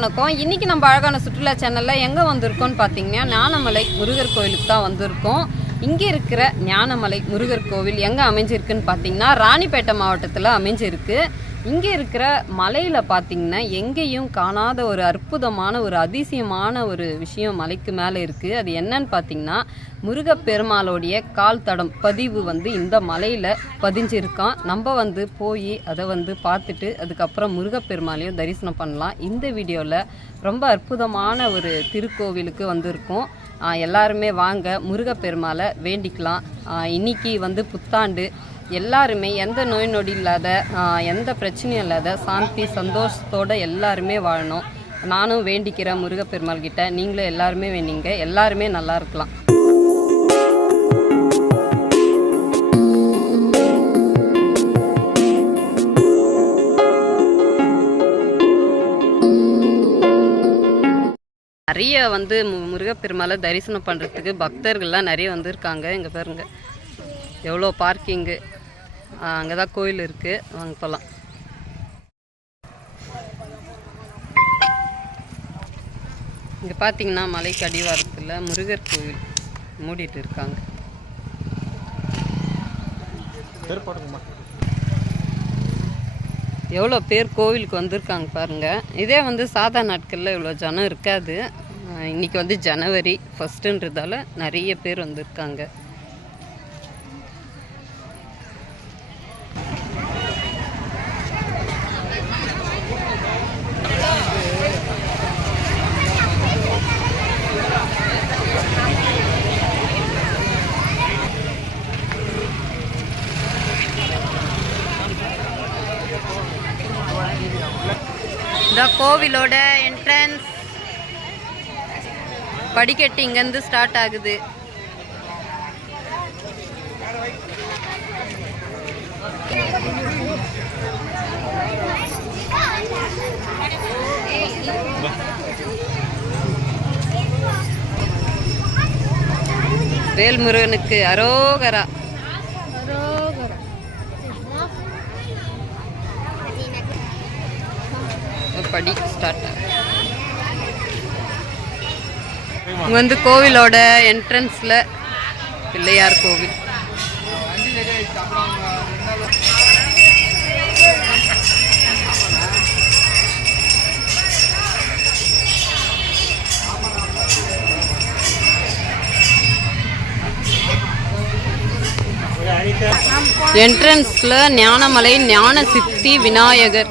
வணக்கம். இன்னைக்கு நம்ம அழகான சுற்றுலா சேனலில் எங்கே வந்திருக்கோம்னு பார்த்தீங்கன்னா ஞானமலை முருகர் கோயிலுக்கு தான் வந்திருக்கோம். இங்கே இருக்கிற ஞானமலை முருகர் கோவில் எங்கே அமைஞ்சிருக்குன்னு பார்த்தீங்கன்னா ராணிப்பேட்டை மாவட்டத்தில் அமைஞ்சிருக்கு. இங்கே இருக்கிற மலையில் பார்த்தீங்கன்னா எங்கேயும் காணாத ஒரு அற்புதமான ஒரு அதிசயமான ஒரு விஷயம் மலைக்கு மேலே இருக்குது அது என்னன்னு பார்த்தீங்கன்னா முருகப்பெருமாளுடைய கால் தடம் பதிவு வந்து இந்த மலையில் பதிஞ்சிருக்கான். நம்ம வந்து போய் அதை வந்து பார்த்துட்டு அதுக்கப்புறம் முருகப்பெருமாளையும் தரிசனம் பண்ணலாம். இந்த வீடியோவில் ரொம்ப அற்புதமான ஒரு திருக்கோவிலுக்கு வந்திருக்கோம். எல்லாருமே வாங்க முருகப்பெருமாளை வேண்டிக்கலாம். இன்றைக்கி இன்னைக்கு வந்து புத்தாண்டு. எல்லாருமே எந்த நோய் நொடி இல்லாத எந்த பிரச்சனையும் இல்லாத சாந்தி சந்தோஷத்தோட எல்லாருமே வாழணும். நானும் வேண்டிக்கிறேன் முருகப்பெருமாள் கிட்ட நீங்களும் எல்லாருமே வேண்டிங்க. எல்லாருமே நல்லா இருக்கலாம். நிறைய வந்து மு- முருகப்பெருமாளை தரிசனம் பண்ணுறதுக்கு பக்தர்கள்லாம் நிறைய வந்திருக்காங்க இங்கே பாருங்க. எவ்வளோ பார்க்கிங்கு. அங்கே தான் கோயில் இருக்குது வாங்க போகலாம் இங்கே பார்த்தீங்கன்னா மலைக்கு அடிவாரத்தில் முருகர் கோவில் மூடிட்டு இருக்காங்க. எவ்வளோ பேர் கோவிலுக்கு வந்திருக்காங்க பாருங்க. இதே வந்து சாதா நாட்களில் இவ்வளோ ஜனம் இருக்காது. அஹ் இன்னைக்கு வந்து ஜனவரி ஃபஸ்ட்டுன்றதால நிறைய பேர் வந்திருக்காங்க. கோவிலோட என்ட்ரன்ஸ் படிக்கட்டு இங்கேருந்து ஸ்டார்ட் ஆகுது. வேல்முருகனுக்கு அரோகரா. படி ஸ்டார்ட் இங்க வந்து கோவிலோட என்ட்ரன்ஸ்ல பிள்ளையார் கோவில். என்ட்ரன்ஸ்ல ஞானமலை ஞான சித்தி விநாயகர்.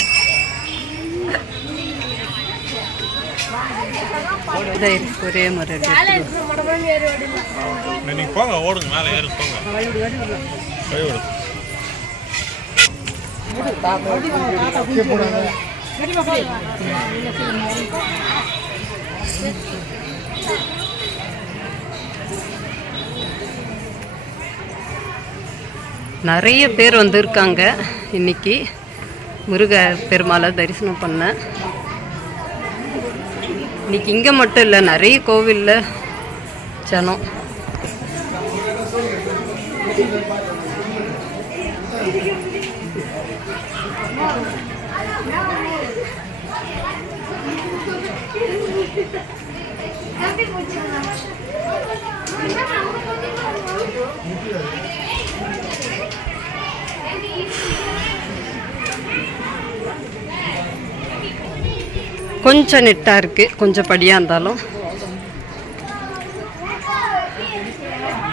ஒரே முறை நீங்க போங்க ஓடுங்க மேலே ஏறி போங்க. நிறைய பேர் வந்திருக்காங்க இன்னைக்கு. முருக பெருமாளை தரிசனம் பண்ண. இன்னைக்கு இங்கே மட்டும் இல்லை நிறைய கோவிலில் ஜனம். கொஞ்சம் நெட்டாக இருக்குது கொஞ்சம் படியாக இருந்தாலும்.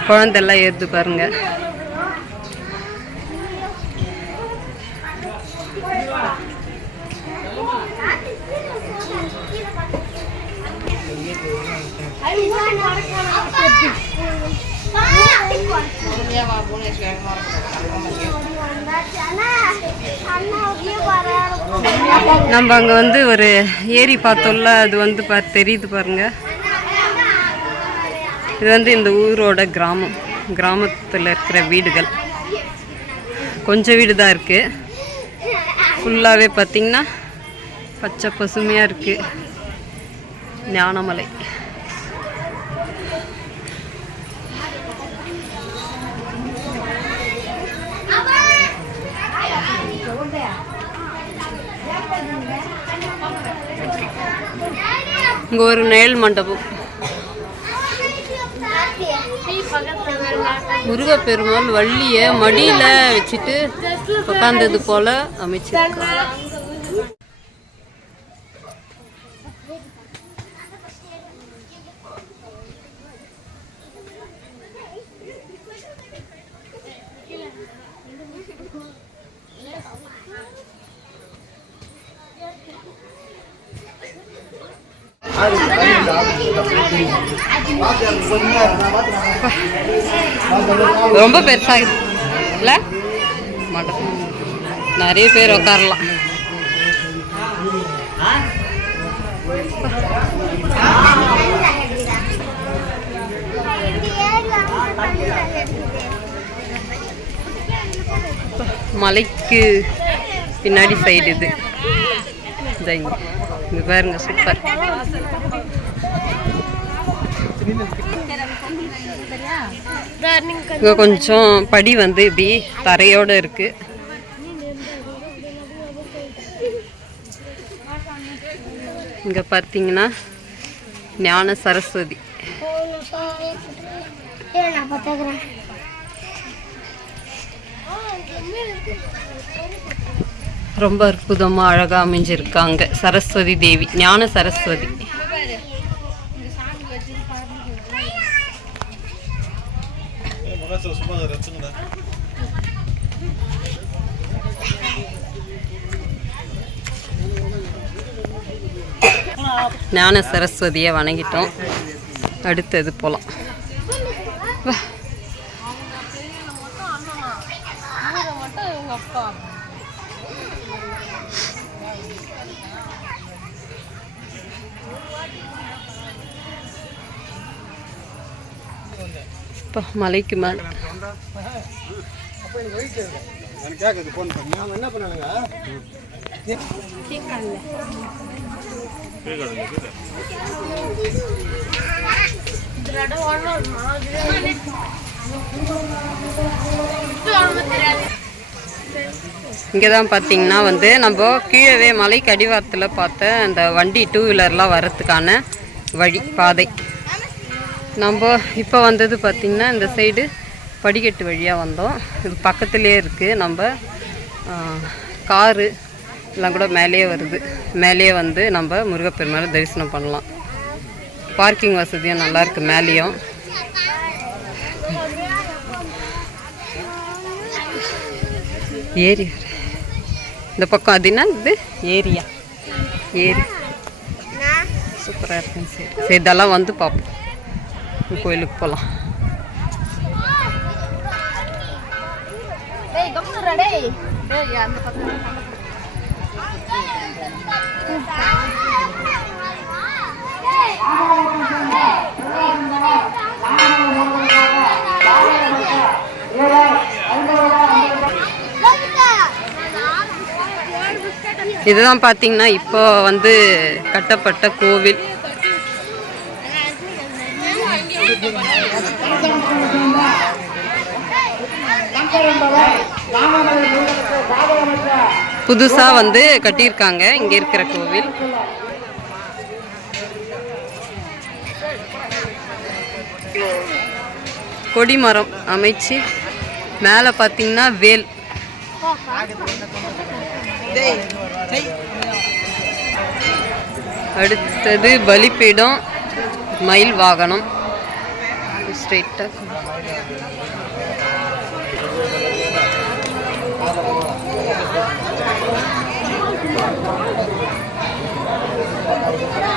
குழந்தெல்லாம் ஏறுது பாருங்க. நம்ம அங்கே வந்து ஒரு ஏரி பார்த்தோம்ல அது வந்து பா தெரியுது பாருங்க. இது வந்து இந்த ஊரோட கிராமம். கிராமத்தில் இருக்கிற வீடுகள். கொஞ்சம் வீடு தான் இருக்குது ஃபுல்லாகவே பார்த்திங்கன்னா பச்சை பசுமையாக இருக்குது ஞானமலை. இங்கே ஒரு நெயல் மண்டபம். முருகப்பெருமாள் வள்ளியை மடியில் வச்சுட்டு உட்காந்தது போல அமைச்சிருக்காங்க. ரொம்ப பெருசாக இல்லை? மண்டபம் நிறைய பேர் உட்காரலாம் மலைக்கு பின்னாடி சைடு இது. இதோ இங்க பாருங்க சூப்பர் இங்க கொஞ்சம் படி வந்து இப்படி தரையோட இருக்கு. இங்க பாத்தீங்கன்னா ஞான சரஸ்வதி. நான் பார்த்துக்கிறேன் ரொம்ப அற்புதமாக அழகாக அமைஞ்சிருக்காங்க. சரஸ்வதி தேவி ஞான சரஸ்வதி. ஞான சரஸ்வதியை வணங்கிட்டோம். அடுத்தது போலாம். இப்போ மலைக்கு மேலே இங்கே தான் பார்த்தீங்கன்னா வந்து நம்ம கீழவே மலைக்கு அடிவாரத்தில் பார்த்த அந்த வண்டி டூ வீலர்லாம் வர்றதுக்கான வழி பாதை. நம்ம இப்போ வந்தது பார்த்திங்கன்னா இந்த சைடு படிக்கட்டு வழியாக வந்தோம். இது பக்கத்துலேயே இருக்குது நம்ம காரு எல்லாம் கூட மேலேயே வருது. மேலேயே வந்து நம்ம முருகப்பெருமாளை தரிசனம் பண்ணலாம். பார்க்கிங் வசதியும் நல்லா இருக்கு மேலேயும். ஏரி இந்த பக்கம் அது என்ன இது? ஏரியா. ஏரி. சூப்பராக இருக்குங்க சரி. சரி இதெல்லாம் வந்து பார்ப்போம் கோயிலுக்கு போகலாம் டேய் கம்முடா டேய். டேய் அந்த பக்கம் இதுதான் பார்த்தீங்கன்னா இப்போ வந்து கட்டப்பட்ட கோவில். புதுசாக வந்து கட்டியிருக்காங்க. இங்கே இருக்கிற கோவில். கொடிமரம் அமைச்சு மேலே பார்த்தீங்கன்னா வேல். அடுத்தது பலிப்பீடம் மயில் வாகனம். ஸ்ட்ரெயிட்டாக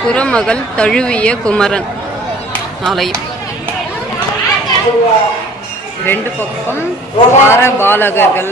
குரமகள் தழுவிய குமரன் ஆலயம். ரெண்டு பக்கம் வார பாலகர்கள்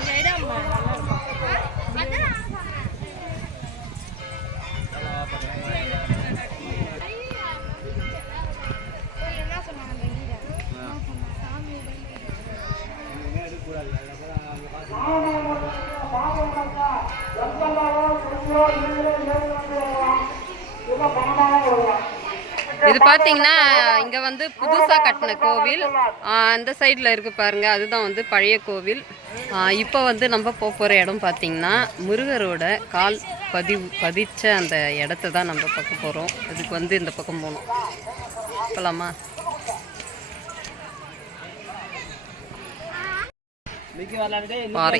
இது பார்த்தீங்கன்னா இங்கே வந்து புதுசாக கட்டின கோவில். அந்த சைடில் இருக்கு பாருங்கள் அதுதான் வந்து பழைய கோவில். இப்போ வந்து நம்ம போக போகிற இடம் பார்த்திங்கன்னா முருகரோட கால் பதிவு பதிச்ச அந்த இடத்த தான் நம்ம பார்க்க போகிறோம் அதுக்கு வந்து இந்த பக்கம் போகணும். போகலாமா பாறை.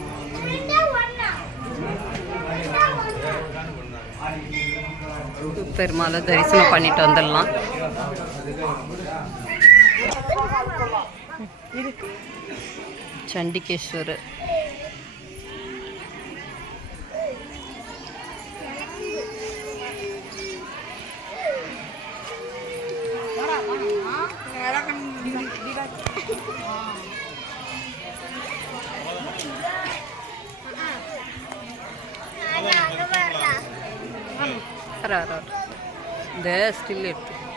பெருமாளை தரிசனம் பண்ணிட்டு வந்துடலாம். சண்டிகேஸ்வரர் வர வர. இந்த ஸ்டில் எடுத்து ஆஹ்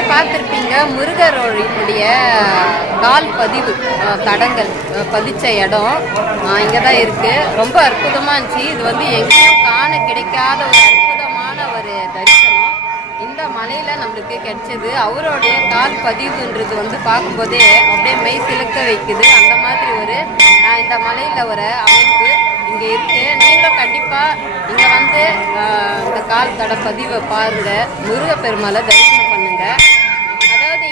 எல்லாருமே பார்த்துருப்பீங்க முருகரோடைய கால் பதிவு தடங்கள் பதிச்ச இடம். இங்கே தான் இருக்குது ரொம்ப அற்புதமாக இருந்துச்சு. இது வந்து எங்கேயும் காண கிடைக்காத ஒரு அற்புதமான ஒரு தரிசனம். இந்த மலையில் நம்மளுக்கு கிடைச்சது. அவருடைய கால் பதிவுன்றது வந்து பார்க்கும்போதே அப்படியே மெய் சிலுக்க வைக்குது. அந்த மாதிரி ஒரு இந்த மலையில் ஒரு அமைப்பு இங்கே இருக்குது நீங்களும் கண்டிப்பாக இங்கே வந்து இந்த கால் தட பதிவை பாருங்கள் முருகப்பெருமாளை தரிசனம்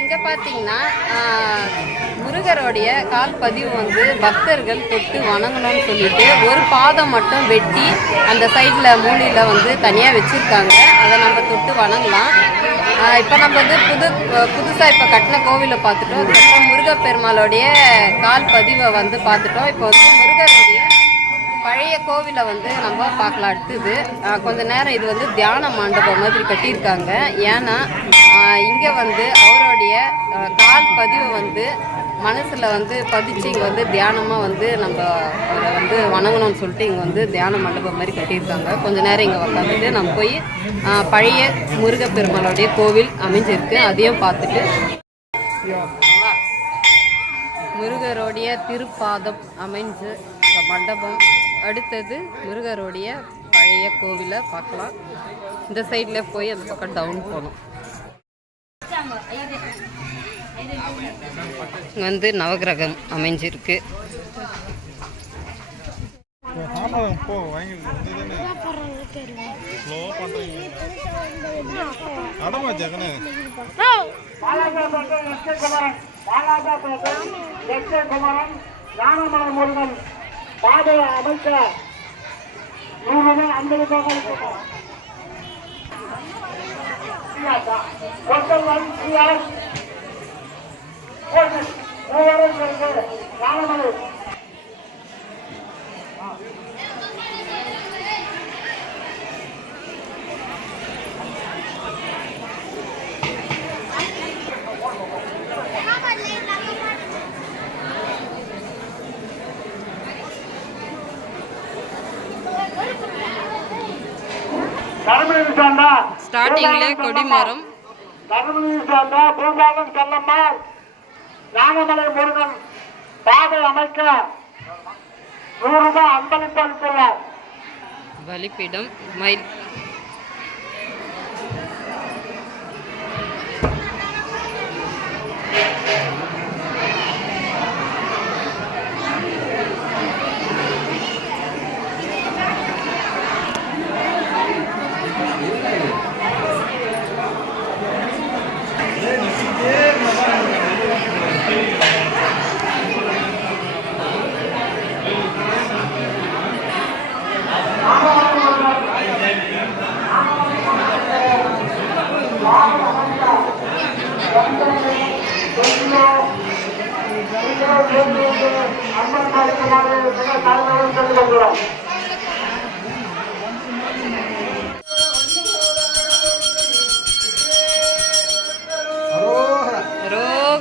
இங்கே பார்த்தீங்கன்னா முருகரோடைய முருகருடைய கால் பதிவு வந்து பக்தர்கள் தொட்டு வணங்கணும்னு சொல்லிட்டு ஒரு பாதம் மட்டும் வெட்டி அந்த சைடில் மூலையில் வந்து தனியாக வச்சுருக்காங்க. அதை நம்ம தொட்டு வணங்கலாம். இப்போ நம்ம வந்து புது புதுசாக இப்போ கட்டின கோவிலை பார்த்துட்டோம். அதுக்கப்புறம் முருகப்பெருமாளுடைய கால் பதிவை வந்து பார்த்துட்டோம். இப்போ வந்து முருகருடைய பழைய கோவிலை வந்து நம்ம பார்க்கலாம். அடுத்தது கொஞ்ச நேரம் இது வந்து தியான மண்டபம் மாதிரி கட்டியிருக்காங்க. ஏன்னா இங்கே வந்து அவருடைய கால் பதிவை வந்து மனசில் வந்து பதிச்சு இங்கே வந்து தியானமாக வந்து நம்ம அவரை வந்து வணங்கணும்னு சொல்லிட்டு இங்கே வந்து தியான மண்டபம் மாதிரி கட்டியிருக்காங்க. கொஞ்ச நேரம் இங்கே உட்காந்துட்டு நம்ம போய் பழைய முருகப்பெருமாளுடைய கோவில் அமைஞ்சிருக்கு. அதையும் பார்த்துட்டு முருகருடைய திருப்பாதம் அமைஞ்சு இந்த மண்டபம். அடுத்தது முருகருடைய பழைய கோவிலை பார்க்கலாம் இந்த சைடில் போய் அந்த பக்கம் டவுன் போகணும் வந்து நவகிரகம் அமைஞ்சிருக்கு தாமதம் முருகன் பாதையை அமைக்க நூறு அன்பளிப்பாக இருக்கட்டும் ஒருத்தர் மூவரும் சேர்ந்து ராமமலை தர்மபுரி சார்ந்தா ஸ்டார்டிங்ல கொடிமரம் தர்மபுரி சார்ந்தா பூங்காவன் செல்லம்மாள் ராமமலை முருகன் பாதை அமைக்க நூறு ரூபாய் அன்பளிப்பு அளித்துள்ளார். பலிப்பீடம் மயில்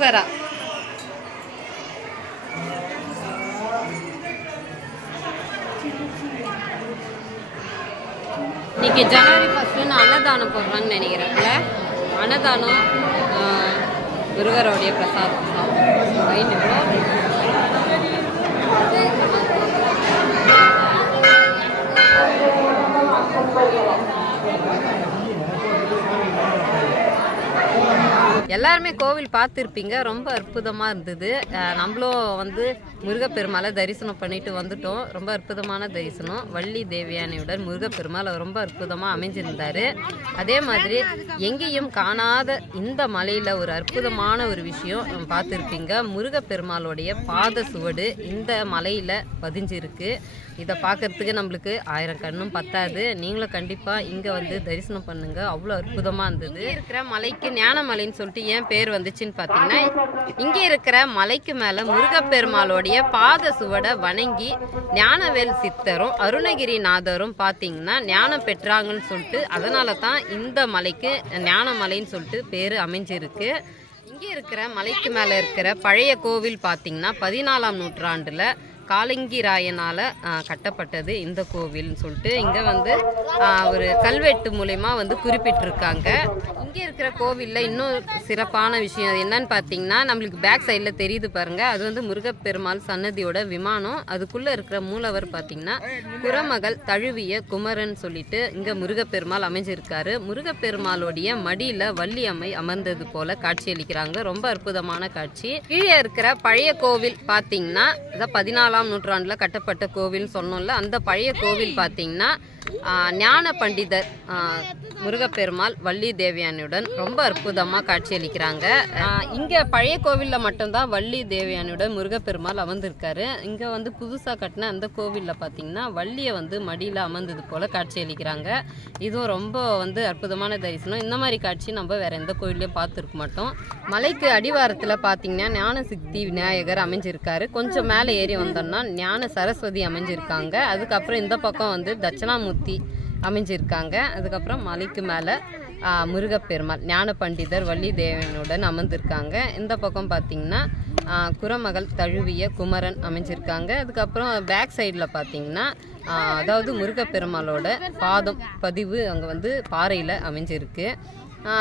ரோகரா இன்னைக்கு ஜனவரி ஃபஸ்ட்டுன்னு அன்னதானம் போடுறாங்கன்னு நினைக்கிறேன்ல. அன்னதானம் முருகரோடைய முருகருடைய பிரசாதம். தான் ஃபைன் எவ்வளோ எல்லாருமே கோவில் பார்த்துருப்பீங்க. ரொம்ப அற்புதமாக இருந்தது. நம்மளும் வந்து முருகப்பெருமாளை தரிசனம் பண்ணிட்டு வந்துட்டோம். ரொம்ப அற்புதமான தரிசனம். வள்ளி தேவியானையுடன் முருகப்பெருமாள் ரொம்ப அற்புதமாக அமைஞ்சிருந்தார். அதே மாதிரி எங்கேயும் காணாத இந்த மலையில் ஒரு அற்புதமான ஒரு விஷயம் பார்த்துருப்பீங்க. முருகப்பெருமாளுடைய பாத சுவடு இந்த மலையில் பதிஞ்சிருக்கு. இதை பார்க்கறதுக்கு நம்மளுக்கு ஆயிரம் கண்ணும் பத்தாது. நீங்களும் கண்டிப்பாக இங்கே வந்து தரிசனம் பண்ணுங்க. அவ்வளோ அற்புதமாக இருந்தது. இருக்கிற மலைக்கு ஞானமலைன்னு சொல்லிட்டு ஏன் பேர் வந்துச்சுன்னு பார்த்தீங்கன்னா இங்கே இருக்கிற மலைக்கு மேலே முருகப்பெருமாளோட அவருடைய பாத சுவடை வணங்கி ஞானவேல் சித்தரும் அருணகிரிநாதரும் பார்த்தீங்கன்னா ஞானம் பெற்றாங்கன்னு சொல்லிட்டு அதனால தான் இந்த மலைக்கு ஞானமலைன்னு சொல்லிட்டு பேர் அமைஞ்சிருக்கு. இங்கே இருக்கிற மலைக்கு மேலே இருக்கிற பழைய கோவில் பார்த்தீங்கன்னா பதினாலாம் நூற்றாண்டில் காலங்கிராயனால் கட்டப்பட்டது இந்த கோவில்னு சொல்லிட்டு இங்கே வந்து ஒரு கல்வெட்டு மூலயமா வந்து குறிப்பிட்டிருக்காங்க. இங்கே இருக்கிற கோவிலில் இன்னும் சிறப்பான விஷயம் அது என்னன்னு பார்த்தீங்கன்னா நம்மளுக்கு பேக் சைடில் தெரியுது பாருங்கள் அது வந்து முருகப்பெருமாள் சன்னதியோட விமானம். அதுக்குள்ளே இருக்கிற மூலவர் பார்த்தீங்கன்னா குரமகள் தழுவிய குமரன் சொல்லிட்டு இங்கே முருகப்பெருமாள் அமைஞ்சிருக்காரு. முருகப்பெருமாளுடைய மடியில் வள்ளி அம்மை அமர்ந்தது போல காட்சியளிக்கிறாங்க ரொம்ப அற்புதமான காட்சி. கீழே இருக்கிற பழைய கோவில் பார்த்தீங்கன்னா அதான் பதினாலாம் நூற்றாண்டில் கட்டப்பட்ட கோவில்னு சொன்னோம்ல அந்த பழைய கோவில் பார்த்தீங்கன்னா ஞான பண்டிதர் முருகப்பெருமாள் வள்ளி தேவியானியுடன் ரொம்ப அற்புதமாக காட்சியளிக்கிறாங்க. இங்கே பழைய கோவிலில் மட்டும்தான் வள்ளி தேவியானியுடன் முருகப்பெருமாள் அமர்ந்திருக்காரு. இங்கே வந்து புதுசாக கட்டின அந்த கோவிலில் பார்த்தீங்கன்னா வள்ளியை வந்து மடியில் அமர்ந்தது போல் காட்சியளிக்கிறாங்க. இதுவும் ரொம்ப வந்து அற்புதமான தரிசனம். இந்த மாதிரி காட்சி நம்ம வேறு எந்த கோயிலையும் பார்த்துருக்க மாட்டோம். மலைக்கு அடிவாரத்தில் பார்த்தீங்கன்னா ஞான சித்தி விநாயகர் அமைஞ்சிருக்காரு. கொஞ்சம் மேலே ஏறி வந்தோம்னா ஞான சரஸ்வதி அமைஞ்சிருக்காங்க. அதுக்கப்புறம் இந்த பக்கம் வந்து தட்சணாமூர்த்தி அமைஞ்சிருக்காங்க. அதுக்கப்புறம் மலைக்கு மேலே முருகப்பெருமாள் ஞான பண்டிதர் வள்ளி தேவனுடன் அமர்ந்திருக்காங்க. இந்த பக்கம் பார்த்தீங்கன்னா குரமகள் தழுவிய குமரன் அமைஞ்சிருக்காங்க. அதுக்கப்புறம் பேக் சைடில் பார்த்திங்கன்னா அதாவது முருகப்பெருமாளோட பாதம் பதிவு அங்கே வந்து பாறையில் அமைஞ்சிருக்கு.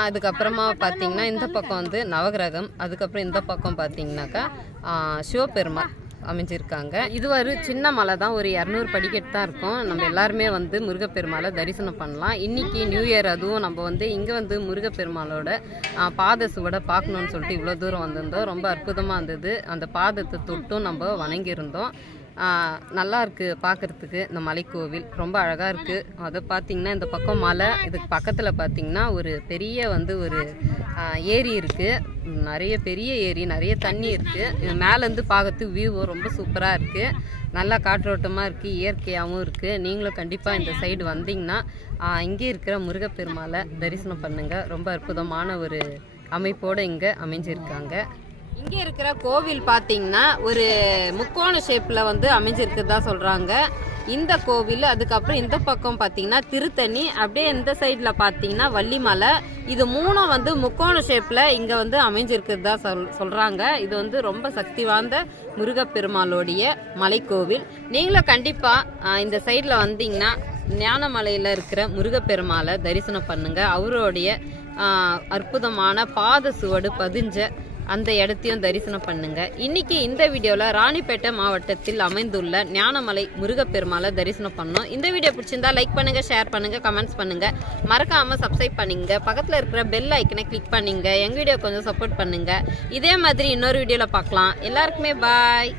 அதுக்கப்புறமா பார்த்திங்கன்னா இந்த பக்கம் வந்து நவகிரகம் அதுக்கப்புறம் இந்த பக்கம் பார்த்திங்கனாக்கா சிவபெருமாள். அமைஞ்சிருக்காங்க. இது ஒரு சின்ன மலை தான். ஒரு இரநூறு படிக்கட்டு தான் இருக்கும். நம்ம எல்லாருமே வந்து முருகப்பெருமாளை தரிசனம் பண்ணலாம். இன்னைக்கு நியூ இயர் அதுவும் நம்ம வந்து இங்கே வந்து முருகப்பெருமாளோட பாத சுவடை பார்க்கணுன்னு சொல்லிட்டு இவ்வளோ தூரம் வந்திருந்தோம். ரொம்ப அற்புதமாக இருந்தது. அந்த பாதத்தை தொட்டும் நம்ம வணங்கியிருந்தோம். நல்லா இருக்குது பார்க்குறதுக்கு இந்த மலைக்கோவில் ரொம்ப அழகாக இருக்குது அதை பார்த்தீங்கன்னா இந்த பக்கம் மலை இதுக்கு பக்கத்தில் பார்த்தீங்கன்னா ஒரு பெரிய வந்து ஒரு ஏரி இருக்குது நிறைய பெரிய ஏரி நிறைய தண்ணி இருக்குது மேலேருந்து பார்க்கறதுக்கு வியூ ரொம்ப சூப்பராக இருக்குது நல்லா காற்றோட்டமாக இருக்குது இயற்கையாகவும் இருக்குது நீங்களும் கண்டிப்பாக இந்த சைடு வந்தீங்கன்னா இங்கே இருக்கிற முருகப்பெருமாளை தரிசனம் பண்ணுங்கள் ரொம்ப அற்புதமான ஒரு அமைப்போடு இங்கே அமைஞ்சிருக்காங்க. இங்கே இருக்கிற கோவில் பார்த்தீங்கன்னா ஒரு முக்கோண ஷேப்பில் வந்து அமைஞ்சிருக்குதா சொல்கிறாங்க இந்த கோவில் அதுக்கப்புறம் இந்த பக்கம் பார்த்தீங்கன்னா திருத்தணி அப்படியே இந்த சைடில் பார்த்தீங்கன்னா வள்ளிமலை. இது மூணும் வந்து முக்கோண ஷேப்பில் இங்கே வந்து அமைஞ்சிருக்குதா சொல் சொல்கிறாங்க இது வந்து ரொம்ப சக்தி வாய்ந்த முருகப்பெருமாளுடைய மலைக்கோவில். நீங்களும் கண்டிப்பாக இந்த சைடில் வந்தீங்கன்னா ஞானமலையில் இருக்கிற முருகப்பெருமாளை தரிசனம் பண்ணுங்கள் அவருடைய அற்புதமான பாத சுவடு பதிஞ்ச அந்த இடத்தையும் தரிசனம் பண்ணுங்க. இன்னைக்கு இந்த வீடியோவில் ராணிப்பேட்டை மாவட்டத்தில் அமைந்துள்ள ஞானமலை முருகப்பெருமாளை தரிசனம் பண்ணோம். இந்த வீடியோ பிடிச்சிருந்தா லைக் பண்ணுங்க ஷேர் பண்ணுங்க கமெண்ட்ஸ் பண்ணுங்க. மறக்காம சப்ஸ்கிரைப் பண்ணுங்க. பக்கத்தில் இருக்கிற பெல் ஐக்கனை கிளிக் பண்ணுங்க. எங்க வீடியோ கொஞ்சம் சப்போர்ட் பண்ணுங்க. இதே மாதிரி இன்னொரு வீடியோவில் பார்க்கலாம். எல்லாருக்குமே பாய்